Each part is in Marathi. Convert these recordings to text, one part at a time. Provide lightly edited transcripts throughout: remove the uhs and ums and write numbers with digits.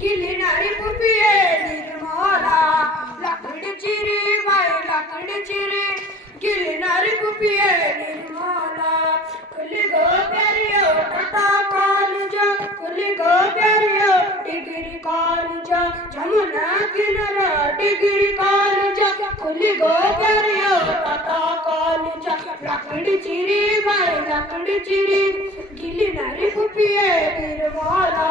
गिलिनारी पुपिये निर्मला लाकडीची रे बाई लाकडीची रे गिलिनारी पुपिये निर्मला खुली गो प्यारियो टाटा कॉलेज खुली गो प्यारियो डिग्री कॉलेज जमुना किनारा डिग्री कॉलेज खुली गो प्यारियो टाटा कॉलेज लाकडीची रे बाई लाकडीची रे गिलिनारी पुपिये निर्मला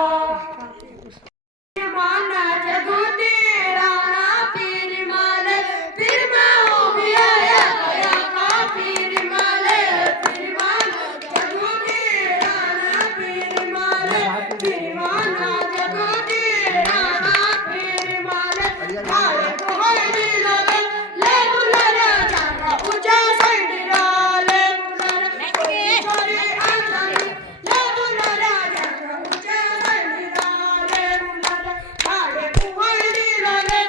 माना जगोते राणा पीर माले पीर माओ भी आया गया का पीर माले पीर माना जगोते राणा पीर माले पीर माना जगोते राणा पीर माले माले कोई दिला ले बुलारा जाना उजा साइड रा ले बुलारा कोई छोरी आंचली ले बुलारा जाना उजा साइड रा ले बुलारा माले कोई दिला ले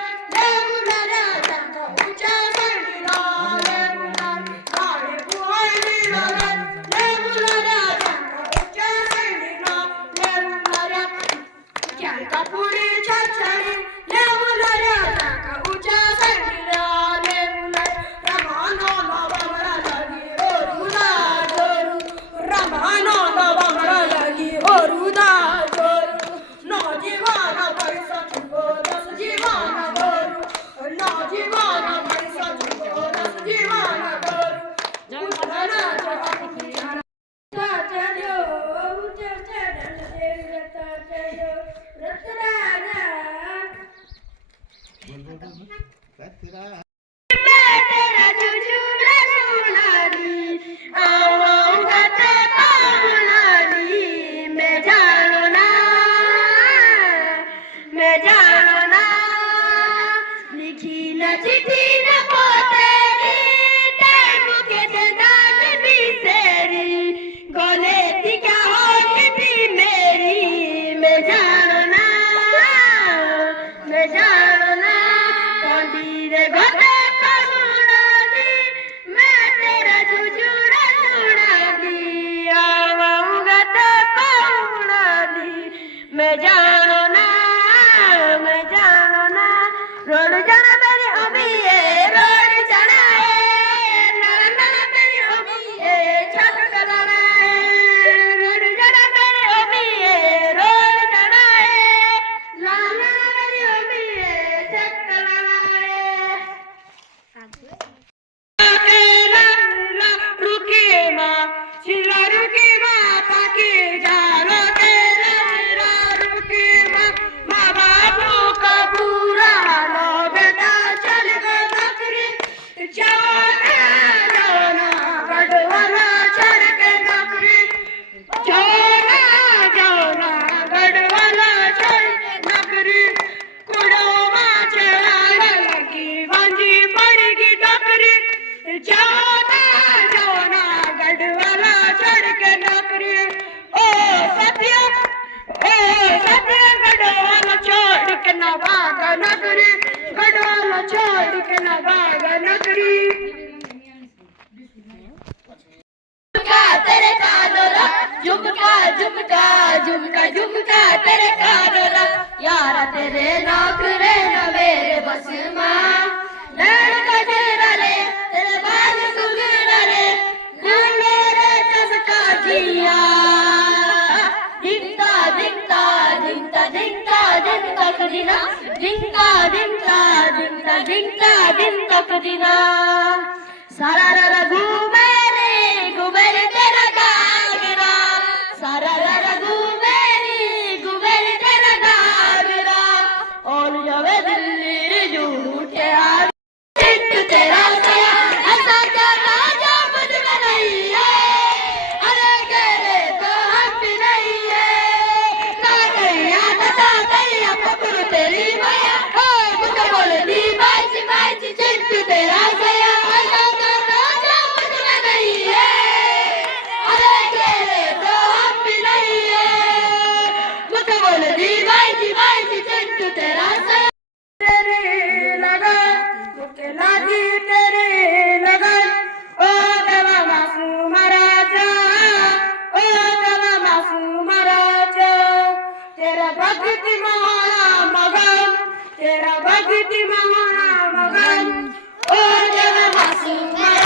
बुलारा जाना उजा साइड रा ले बुलारा माले कोई दिला ले बुलारा जाना उजा साइड रा ले बुलारा क्या पुरी छछड़ी ले बुलारा जाना उजा साइड रा ले बुलारा रमानो बाबा लगी ओरुदा जोरू रमानो बाबा लगी ओरुदा जोरू नो जीवाना पैसा चुको 10 जीवाना करू नो जीवाना पैसा चुको 10 जीवाना करू उठना चहाती चलो चलो रतराना मैं तेरा जुजुरा सुनारी आऊंगा ते पावनारी मैं जानो ना लिखी न चिट्ठी न पोतेरी टाइम के दाग भी सेरी गले थी क्या होगी भी मेरी मैं जानो ना पंडीर घोटे सुनाली मैं तेरा जुजुरा सुनाली आऊंगा ते पावनाली मैं जानो ना रोड जाना मेरी अम्मी है रोड जाना है नाना मेरी अम्मी है छत कराना है रोड जाना मेरी अम्मी है रोड जाना है नाना मेरी अम्मी है छत कराना है अकेला रुकी माँ चिल्ला रुकी माँ ताकि जानो तेरा रुकी माँ माँ बाबू का पूरा लो बेटा चल गए नौकरी जाना गढ़वाला चढ़ के नौकरी जाना गढ़वाला चढ़ के नौकरी कुड़ो माँ चढ़ाने लगी वांजी पड़ेगी टोकरी जाना गढ़वाला चढ़ के नौकरी ओ सत्य गढ़वाला छोड़ के ना भाग नगरी गढ़वाला छोड़ के ना भाग नगरी तेरे कानोला झुमका झुमका झुमका झुमका तेरे कानोला यारा तेरे नौकरे न मेरे बस माँ लड़का तेरा ले तेरे बाल सुगना ले मेरे चसका जिया दिखता दिखता दिखता दिखता दिखता कदीना दिखता दिखता दिखता दिखता दिखता कदीना सारा रा घूमे रे तेरा गागरा सारा रा घूमे रे तेरा गागरा और जावे दिल्ली रे झूठे हाथ तेरा सया ऐसा क्या राजा मुझ में नहीं है अरे गहरे तो हम भी नहीं है ना गैया तथा गैया पकड़ तेरी मैया मुझे बोले दी बाजी चिट्टू तेरा सया ऐसा क्या राजा मुझ में नहीं है भक्ति मोहन मगन, तेरा भक्ति मोहन मगन, ओ देव हंसू